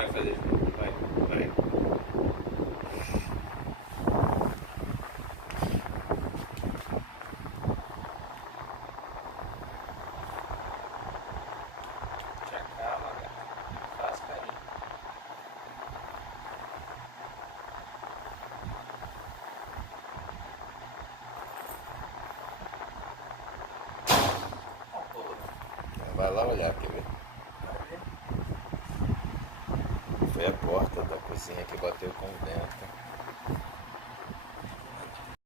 Vai fazer. Vai, vai. Te acalma, cara. Faz carinho. Vai lá olhar, quer ver? Foi a porta da cozinha que bateu com o vento.